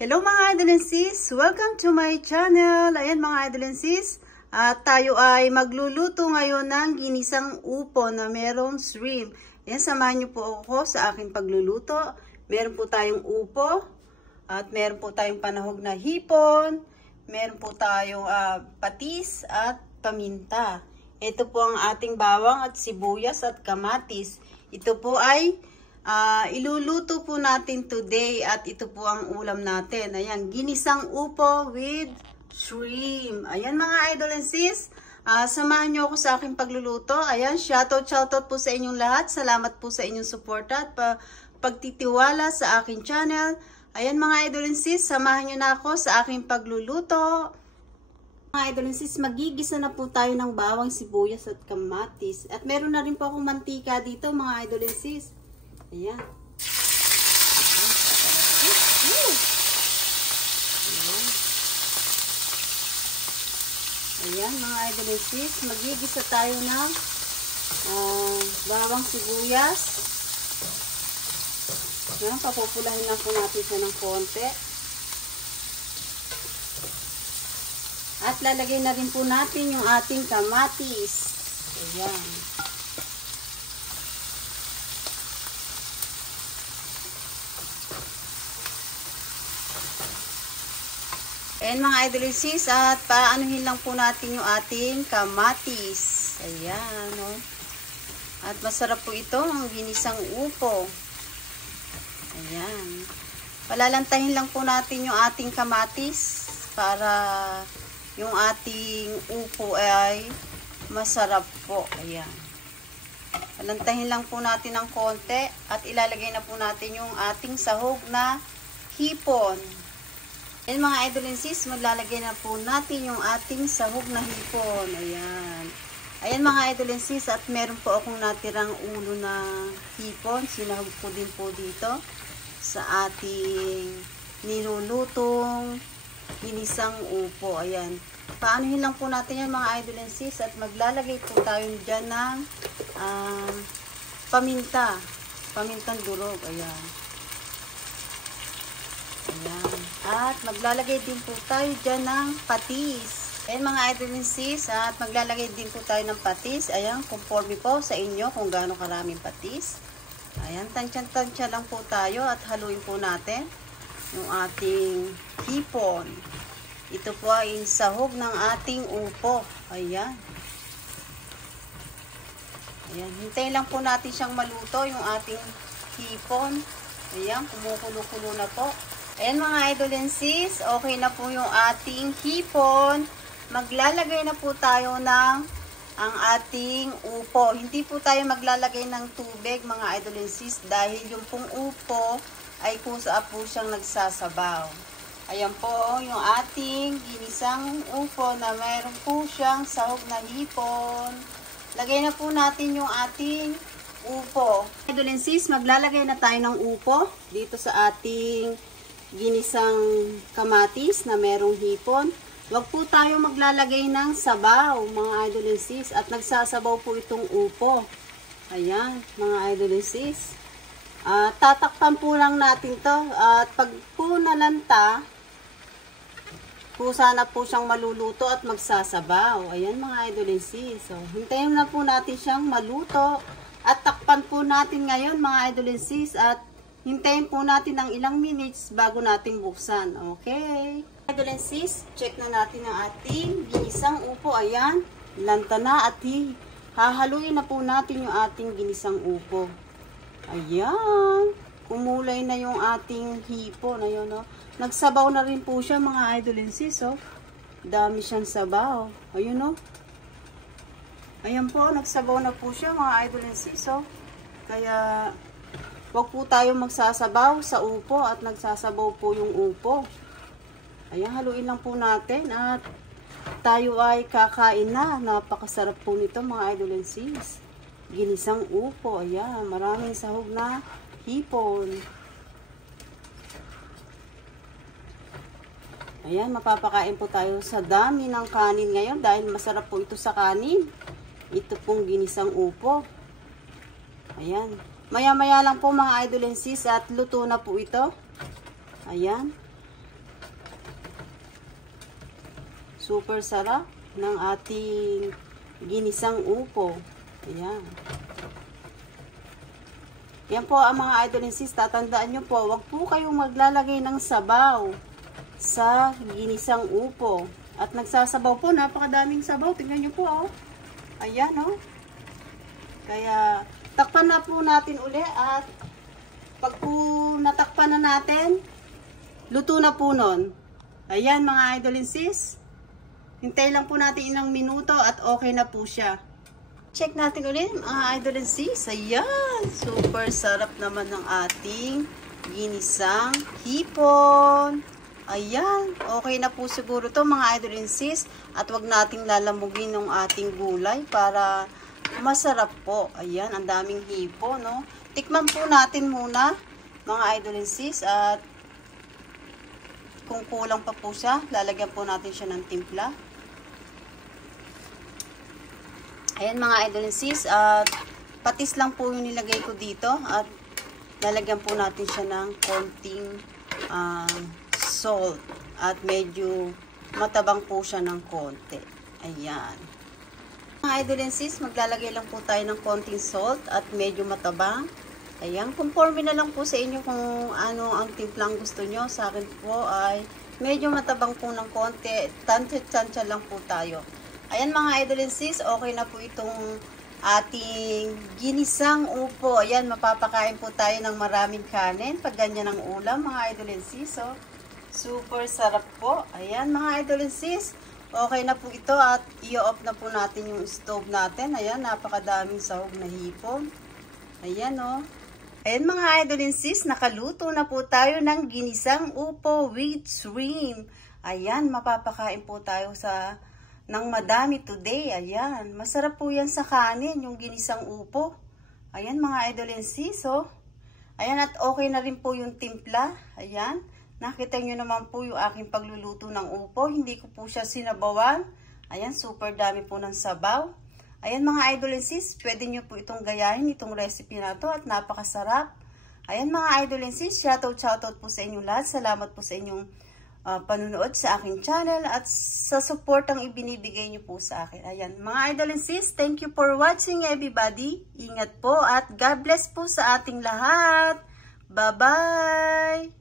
Hello mga idol and sis! Welcome to my channel! Ayan mga idol and sis, tayo ay magluluto ngayon ng ginisang upo na merong shrimp. Ayan, samahan niyo po ako sa aking pagluluto. Meron po tayong upo at meron po tayong panahog na hipon. Meron po tayong patis at paminta. Ito po ang ating bawang at sibuyas at kamatis. Ito po ay iluluto po natin today at ito po ang ulam natin. Ayan, ginisang upo with shrimp. Ayan mga idol and sis, samahan nyo ako sa aking pagluluto. Ayan, shoutout po sa inyong lahat. Salamat po sa inyong support at pagtitiwala sa aking channel. Ayan mga idol and sis, samahan nyo na ako sa aking pagluluto. Mga idol and sis, magigisa na po tayo ng bawang, sibuyas at kamatis. At meron na rin po akong mantika dito mga idol and sis. Ayan. Ayan mga idol and sis, magigisa tayo ng bawang, sibuyas. Ayan, papupulahin lang po natin siya ng konti. At lalagay na rin po natin yung ating kamatis. Ayan. Ayan mga idol and sis, at paanuhin lang po natin yung ating kamatis. Ayan, no? At masarap po ito, ang ginisang upo. Ayan. Palalantahin lang po natin yung ating kamatis para yung ating upo ay masarap po. Ayan. Palantahin lang po natin ng konti at ilalagay na po natin yung ating sahog na hipon. Ayan mga idol and sis, maglalagay na po natin yung ating sahog na hipon. Ayan. Ayan mga idol and sis, at meron po akong natirang ulo na hipon. Sinahog ko din po dito sa ating nilulutong ginisang upo. Ayan. Paanuhin lang po natin yan mga idol and sis, at maglalagay po tayo dyan ng paminta. Pamintang durog. Ayan. Ayan. At maglalagay din po tayo dyan ng patis. Ayan mga idol and sis, at maglalagay din po tayo ng patis. Ayan, conforme po sa inyo kung gaano karaming patis. Ayan, tansya-tansya lang po tayo at haluin po natin yung ating hipon. Ito po ay sahog ng ating upo. Ayan. Ayan, hintayin lang po natin siyang maluto yung ating hipon. Ayan, kumukulo-kulo na po. Ayan mga idol and sis, okay na po yung ating hipon. Maglalagay na po tayo ng ang ating upo. Hindi po tayo maglalagay ng tubig mga idol and sis dahil yung pong upo ay kusa po siyang nagsasabaw. Ayan po yung ating ginisang upo na mayroon po siyang sahog na hipon. Lagay na po natin yung ating upo. Idol and sis, maglalagay na tayo ng upo dito sa ating ginisang kamatis na merong hipon. Huwag po tayo maglalagay ng sabaw mga idol and sis, at nagsasabaw po itong upo. Ayan mga idol and sis, tatakpan po lang natin to, at pag po nalanta po sana po siyang maluluto at magsasabaw. Ayan mga idol and sis, so hintayin na po natin siyang maluto at takpan po natin ngayon mga idol and sis, at hintayin po natin ng ilang minutes bago natin buksan. Okay. Idol and sis, check na natin ang ating ginisang upo. Ayan, lanta na, at hahaluin na po natin yung ating ginisang upo. Ayan, kumulay na yung ating hipon. Ayan, no? Nagsabaw na rin po siya mga idol and sis. Oh. Dami siyang sabaw. Ayun, no? Ayan po, nagsabaw na po siya mga idol and sis. Oh. Kaya huwag po tayo magsasabaw sa upo at nagsasabaw po yung upo. Ayan, haluin lang po natin at tayo ay kakain na. Napakasarap po nito mga idol and sis. Ginisang upo. Ayan, maraming sahog na hipon. Ayan, mapapakain po tayo sa dami ng kanin ngayon dahil masarap po ito sa kanin. Ito pong ginisang upo. Ayan. Maya-maya lang po mga idol and sis, at luto na po ito. Ayan. Super sarap ng ating ginisang upo. Ayan. Yan po ang mga idol and sis. Tatandaan nyo po, wag po kayong maglalagay ng sabaw sa ginisang upo. At nagsasabaw po, napakadaming sabaw. Tingnan nyo po, oh. Ayan, oh. Kaya, takpan na po natin uli at pag po natakpan na natin, luto na po nun. Ayan, mga idol and sis. Hintay lang po natin ilang minuto at okay na po siya. Check natin ulit, mga idol and sis. Ayan, super sarap naman ng ating ginisang hipon. Ayan, okay na po siguro to mga idol and sis. At wag nating lalamugin ng ating gulay para masarap po. Ayan, ang daming hipon, no? Tikman po natin muna, mga idol and sis. At kung kulang pa po siya, lalagyan po natin siya ng timpla. Ayan mga idol and sis. At patis lang po yung nilagay ko dito. At lalagyan po natin siya ng konting salt at medyo matabang po siya ng konti. Ayan. Mga idol and sis, maglalagay lang po tayo ng konting salt at medyo matabang. Ayan, conforme na lang po sa inyo kung ano ang timplang gusto nyo. Sa akin po ay medyo matabang po ng konti. Tansya lang po tayo. Ayan mga idol and sis, okay na po itong ating ginisang upo. Ayan, mapapakain po tayo ng maraming kanin pag ganyan ang ulam mga idol and sis. Oh. Super sarap po. Ayan mga idol and sis. Okay na po ito at i-off na po natin yung stove natin. Ayan, napakadaming sahog na hipon. Ayan o. Oh. Ayan mga idol and sis, nakaluto na po tayo ng ginisang upo with shrimp. Ayan, mapapakain po tayo ng madami today. Ayan, masarap po yan sa kanin, yung ginisang upo. Ayan mga idol and sis. Oh. Ayan at okay na rin po yung timpla. Ayan. Nakita nyo naman po yung aking pagluluto ng upo. Hindi ko po siya sinabawan. Ayan, super dami po ng sabaw. Ayan mga idol and sis, pwede nyo po itong gayahin, itong recipe na to at napakasarap. Ayan mga idol and sis, shoutout po sa inyong lahat. Salamat po sa inyong panunood sa aking channel at sa support ang ibinibigay nyo po sa akin. Ayan, mga idol and sis, thank you for watching everybody. Ingat po at God bless po sa ating lahat. Bye-bye!